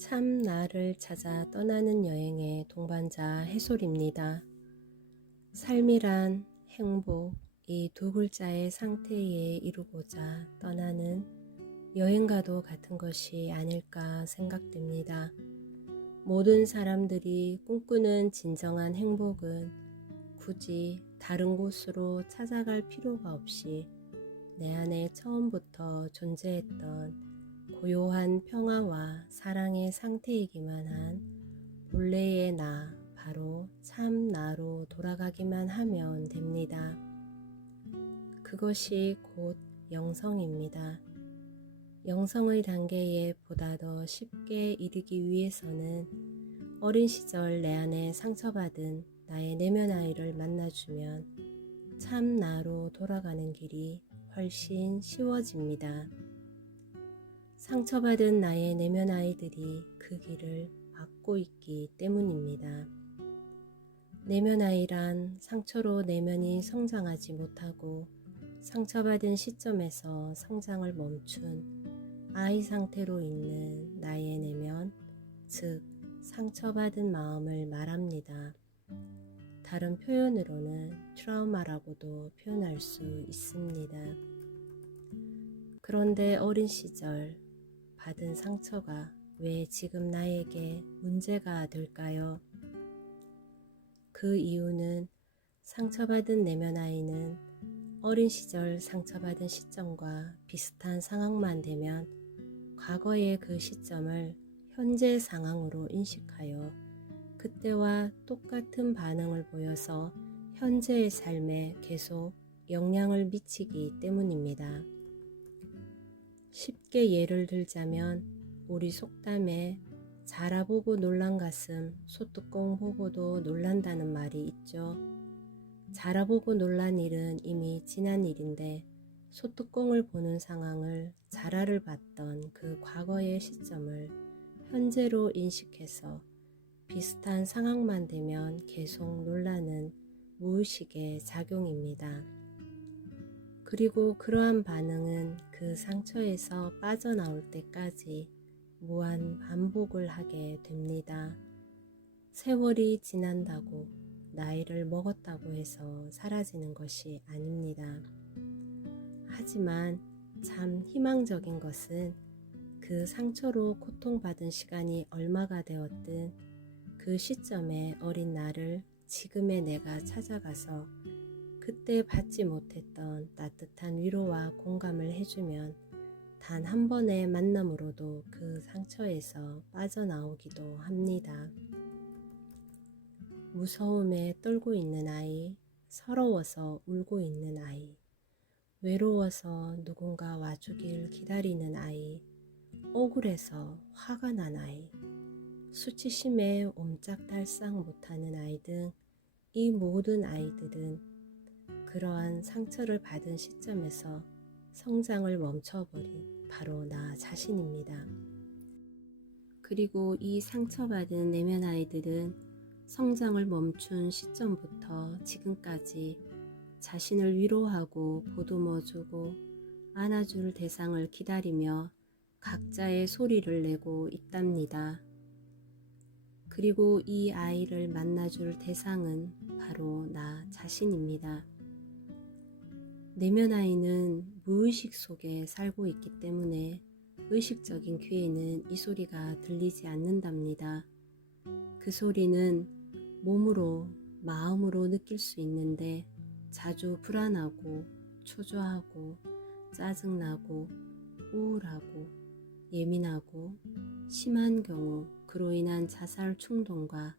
참 나를 찾아 떠나는 여행의 동반자 해솔입니다. 삶이란 행복, 이 두 글자의 상태에 이루고자 떠나는 여행과도 같은 것이 아닐까 생각됩니다. 모든 사람들이 꿈꾸는 진정한 행복은 굳이 다른 곳으로 찾아갈 필요가 없이 내 안에 처음부터 존재했던 고요한 평화와 사랑의 상태이기만 한 본래의 나, 바로 참 나로 돌아가기만 하면 됩니다. 그것이 곧 영성입니다. 영성의 단계에 보다 더 쉽게 이르기 위해서는 어린 시절 내 안에 상처받은 나의 내면 아이를 만나주면 참 나로 돌아가는 길이 훨씬 쉬워집니다. 상처받은 나의 내면 아이들이 그 길을 막고 있기 때문입니다. 내면 아이란 상처로 내면이 성장하지 못하고 상처받은 시점에서 성장을 멈춘 아이 상태로 있는 나의 내면, 즉 상처받은 마음을 말합니다. 다른 표현으로는 트라우마라고도 표현할 수 있습니다. 그런데 어린 시절 받은 상처가 왜 지금 나에게 문제가 될까요? 그 이유는 상처받은 내면 아이는 어린 시절 상처받은 시점과 비슷한 상황만 되면 과거의 그 시점을 현재 상황으로 인식하여 그때와 똑같은 반응을 보여서 현재의 삶에 계속 영향을 미치기 때문입니다. 쉽게 예를 들자면 우리 속담에 자라보고 놀란 가슴 소뚜껑 보고도 놀란다는 말이 있죠. 자라보고 놀란 일은 이미 지난 일인데 소뚜껑을 보는 상황을 자라를 봤던 그 과거의 시점을 현재로 인식해서 비슷한 상황만 되면 계속 놀라는 무의식의 작용입니다. 그리고 그러한 반응은 그 상처에서 빠져나올 때까지 무한 반복을 하게 됩니다. 세월이 지난다고 나이를 먹었다고 해서 사라지는 것이 아닙니다. 하지만 참 희망적인 것은 그 상처로 고통받은 시간이 얼마가 되었든 그 시점에 어린 나를 지금의 내가 찾아가서 그때 받지 못했던 따뜻한 위로와 공감을 해주면 단 한 번의 만남으로도 그 상처에서 빠져나오기도 합니다. 무서움에 떨고 있는 아이, 서러워서 울고 있는 아이, 외로워서 누군가 와주길 기다리는 아이, 억울해서 화가 난 아이, 수치심에 옴짝달싹 못하는 아이 등 이 모든 아이들은 그러한 상처를 받은 시점에서 성장을 멈춰버린 바로 나 자신입니다. 그리고 이 상처받은 내면 아이들은 성장을 멈춘 시점부터 지금까지 자신을 위로하고 보듬어주고 안아줄 대상을 기다리며 각자의 소리를 내고 있답니다. 그리고 이 아이를 만나줄 대상은 바로 나 자신입니다. 내면 아이는 무의식 속에 살고 있기 때문에 의식적인 귀에는 이 소리가 들리지 않는답니다. 그 소리는 몸으로, 마음으로 느낄 수 있는데 자주 불안하고 초조하고 짜증나고 우울하고 예민하고 심한 경우 그로 인한 자살 충동과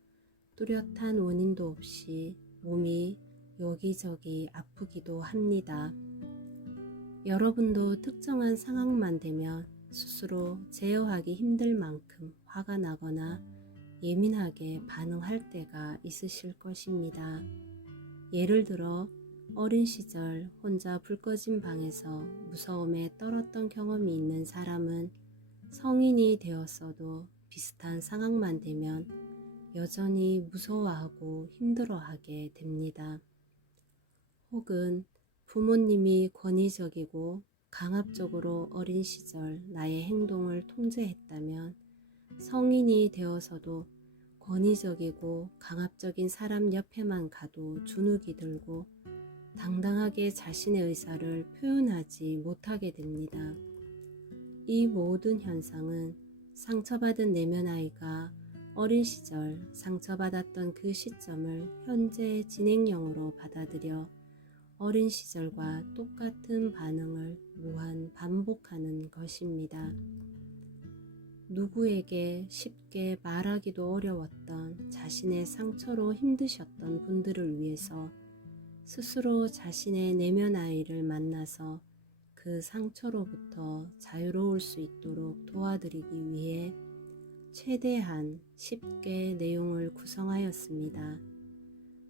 뚜렷한 원인도 없이 몸이 여기저기 아프기도 합니다. 여러분도 특정한 상황만 되면 스스로 제어하기 힘들 만큼 화가 나거나 예민하게 반응할 때가 있으실 것입니다. 예를 들어 어린 시절 혼자 불 꺼진 방에서 무서움에 떨었던 경험이 있는 사람은 성인이 되었어도 비슷한 상황만 되면 여전히 무서워하고 힘들어하게 됩니다. 혹은 부모님이 권위적이고 강압적으로 어린 시절 나의 행동을 통제했다면 성인이 되어서도 권위적이고 강압적인 사람 옆에만 가도 주눅이 들고 당당하게 자신의 의사를 표현하지 못하게 됩니다. 이 모든 현상은 상처받은 내면 아이가 어린 시절 상처받았던 그 시점을 현재 진행형으로 받아들여 어린 시절과 똑같은 반응을 무한 반복하는 것입니다. 누구에게 쉽게 말하기도 어려웠던 자신의 상처로 힘드셨던 분들을 위해서 스스로 자신의 내면 아이를 만나서 그 상처로부터 자유로울 수 있도록 도와드리기 위해 최대한 쉽게 내용을 구성하였습니다.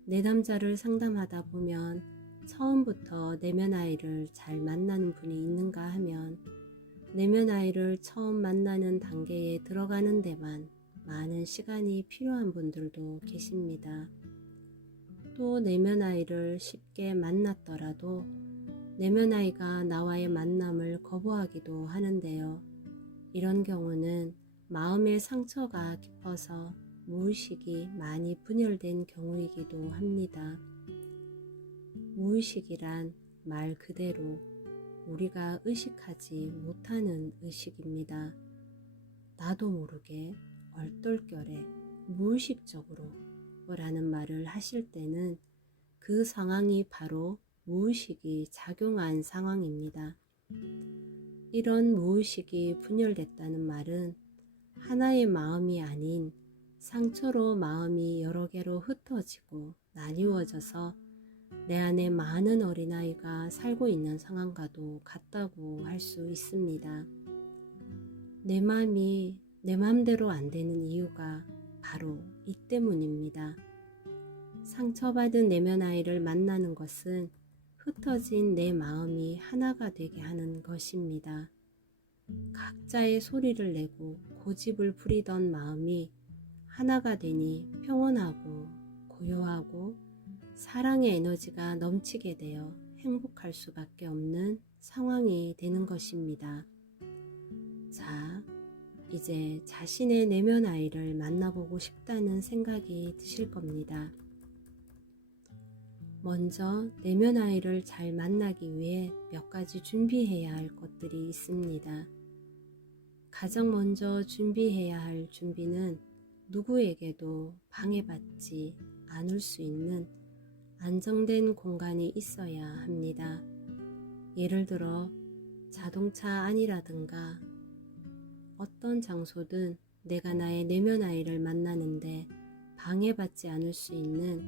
내담자를 상담하다 보면 처음부터 내면 아이를 잘 만나는 분이 있는가 하면 내면 아이를 처음 만나는 단계에 들어가는 데만 많은 시간이 필요한 분들도 계십니다. 또 내면 아이를 쉽게 만났더라도 내면 아이가 나와의 만남을 거부하기도 하는데요. 이런 경우는 마음의 상처가 깊어서 무의식이 많이 분열된 경우이기도 합니다. 무의식이란 말 그대로 우리가 의식하지 못하는 의식입니다. 나도 모르게 얼떨결에 무의식적으로 라는 말을 하실 때는 그 상황이 바로 무의식이 작용한 상황입니다. 이런 무의식이 분열됐다는 말은 하나의 마음이 아닌 상처로 마음이 여러 개로 흩어지고 나뉘어져서 내 안에 많은 어린아이가 살고 있는 상황과도 같다고 할 수 있습니다. 내 마음이 내 마음대로 안 되는 이유가 바로 이 때문입니다. 상처받은 내면 아이를 만나는 것은 흩어진 내 마음이 하나가 되게 하는 것입니다. 각자의 소리를 내고 고집을 부리던 마음이 하나가 되니 평온하고 고요하고 사랑의 에너지가 넘치게 되어 행복할 수밖에 없는 상황이 되는 것입니다. 자, 이제 자신의 내면 아이를 만나보고 싶다는 생각이 드실 겁니다. 먼저 내면 아이를 잘 만나기 위해 몇 가지 준비해야 할 것들이 있습니다. 가장 먼저 준비해야 할 준비는 누구에게도 방해받지 않을 수 있는 안정된 공간이 있어야 합니다. 예를 들어 자동차 안이라든가 어떤 장소든 내가 나의 내면 아이를 만나는데 방해받지 않을 수 있는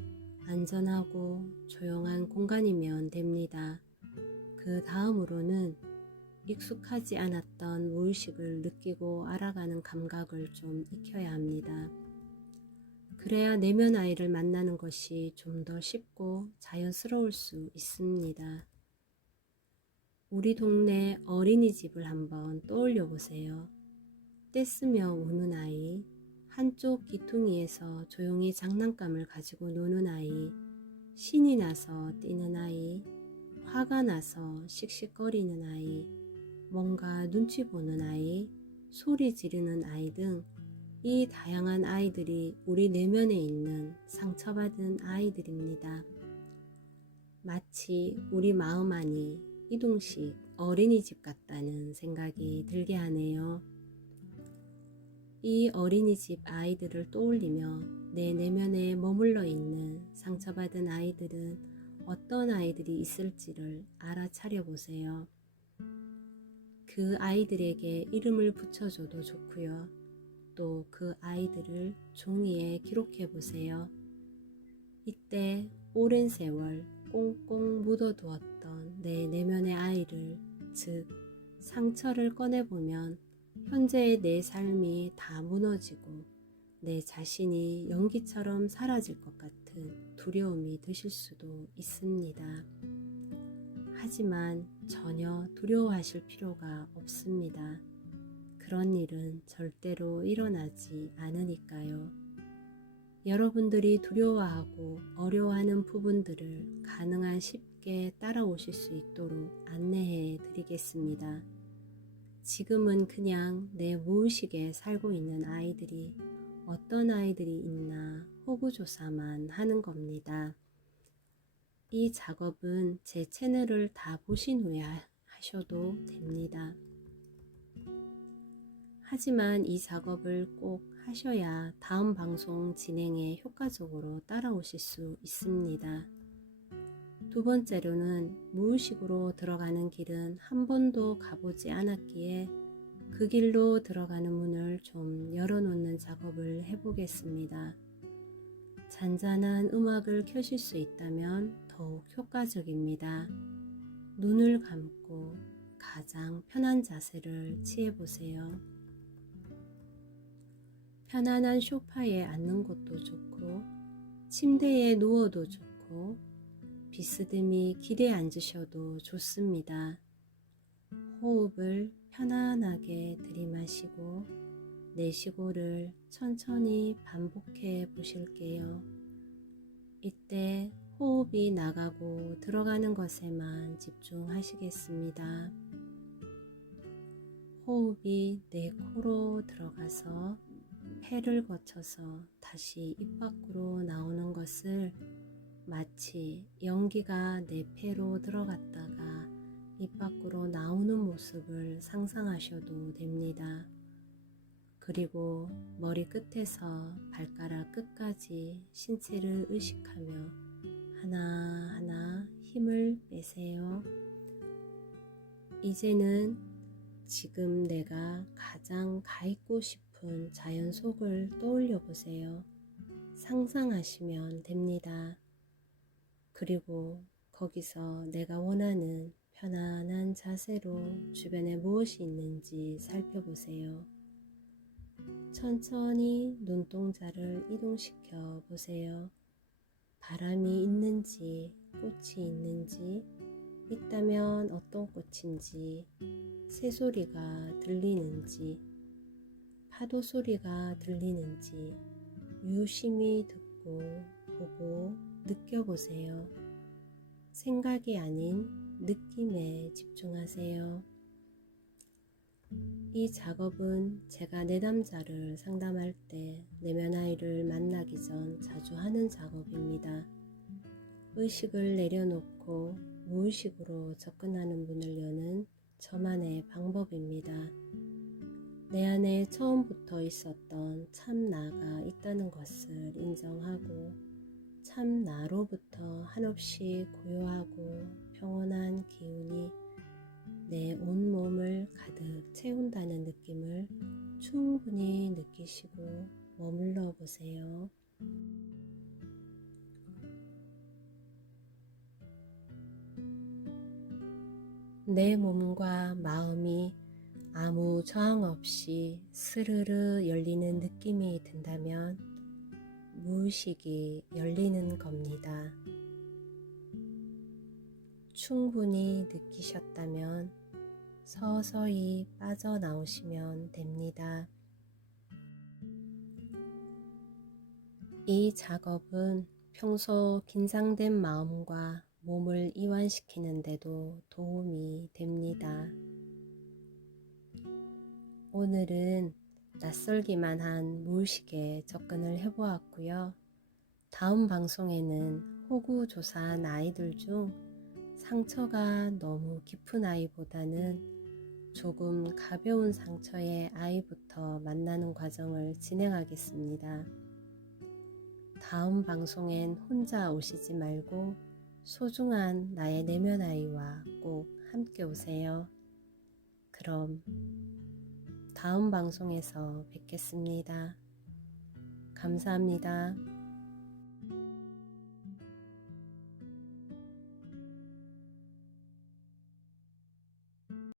안전하고 조용한 공간이면 됩니다. 그 다음으로는 익숙하지 않았던 무의식을 느끼고 알아가는 감각을 좀 익혀야 합니다. 그래야 내면 아이를 만나는 것이 좀 더 쉽고 자연스러울 수 있습니다. 우리 동네 어린이집을 한번 떠올려 보세요. 떼쓰며 우는 아이, 한쪽 귀퉁이에서 조용히 장난감을 가지고 노는 아이, 신이 나서 뛰는 아이, 화가 나서 씩씩거리는 아이, 뭔가 눈치 보는 아이, 소리 지르는 아이 등 이 다양한 아이들이 우리 내면에 있는 상처받은 아이들입니다. 마치 우리 마음 안이 이동식 어린이집 같다는 생각이 들게 하네요. 이 어린이집 아이들을 떠올리며 내 내면에 머물러 있는 상처받은 아이들은 어떤 아이들이 있을지를 알아차려 보세요. 그 아이들에게 이름을 붙여줘도 좋고요. 또 그 아이들을 종이에 기록해 보세요. 이때 오랜 세월 꽁꽁 묻어두었던 내 내면의 아이를, 즉 상처를 꺼내보면 현재의 내 삶이 다 무너지고 내 자신이 연기처럼 사라질 것 같은 두려움이 드실 수도 있습니다. 하지만 전혀 두려워하실 필요가 없습니다. 그런 일은 절대로 일어나지 않으니까요. 여러분들이 두려워하고 어려워하는 부분들을 가능한 쉽게 따라오실 수 있도록 안내해 드리겠습니다. 지금은 그냥 내 무의식에 살고 있는 아이들이 어떤 아이들이 있나 호구조사만 하는 겁니다. 이 작업은 제 채널을 다 보신 후에 하셔도 됩니다. 하지만 이 작업을 꼭 하셔야 다음 방송 진행에 효과적으로 따라오실 수 있습니다. 두 번째로는 무의식으로 들어가는 길은 한 번도 가보지 않았기에 그 길로 들어가는 문을 좀 열어놓는 작업을 해보겠습니다. 잔잔한 음악을 켜실 수 있다면 더욱 효과적입니다. 눈을 감고 가장 편한 자세를 취해보세요. 편안한 소파에 앉는 것도 좋고 침대에 누워도 좋고 비스듬히 기대에 앉으셔도 좋습니다. 호흡을 편안하게 들이마시고 내쉬고를 천천히 반복해 보실게요. 이때 호흡이 나가고 들어가는 것에만 집중하시겠습니다. 호흡이 내 코로 들어가서 폐를 거쳐서 다시 입 밖으로 나오는 것을 마치 연기가 내 폐로 들어갔다가 입 밖으로 나오는 모습을 상상하셔도 됩니다. 그리고 머리 끝에서 발가락 끝까지 신체를 의식하며 하나하나 힘을 빼세요. 이제는 지금 내가 가장 가 있고 싶은 자연 속을 떠올려 보세요. 상상하시면 됩니다. 그리고 거기서 내가 원하는 편안한 자세로 주변에 무엇이 있는지 살펴보세요. 천천히 눈동자를 이동시켜 보세요. 바람이 있는지, 꽃이 있는지, 있다면 어떤 꽃인지, 새소리가 들리는지, 파도 소리가 들리는지 유심히 듣고 보고 느껴보세요. 생각이 아닌 느낌에 집중하세요. 이 작업은 제가 내담자를 상담할 때 내면 아이를 만나기 전 자주 하는 작업입니다. 의식을 내려놓고 무의식으로 접근하는 문을 여는 저만의 방법입니다. 내 안에 처음부터 있었던 참 나가 있다는 것을 인정하고 참 나로부터 한없이 고요하고 평온한 기운이 내 온몸을 가득 채운다는 느낌을 충분히 느끼시고 머물러 보세요. 내 몸과 마음이 아무 저항 없이 스르르 열리는 느낌이 든다면 무의식이 열리는 겁니다. 충분히 느끼셨다면 서서히 빠져나오시면 됩니다. 이 작업은 평소 긴장된 마음과 몸을 이완시키는 데도 도움이 됩니다. 오늘은 낯설기만 한 무의식에 접근을 해보았고요. 다음 방송에는 호구조사한 아이들 중 상처가 너무 깊은 아이보다는 조금 가벼운 상처의 아이부터 만나는 과정을 진행하겠습니다. 다음 방송엔 혼자 오시지 말고 소중한 나의 내면 아이와 꼭 함께 오세요. 그럼 다음 방송에서 뵙겠습니다. 감사합니다.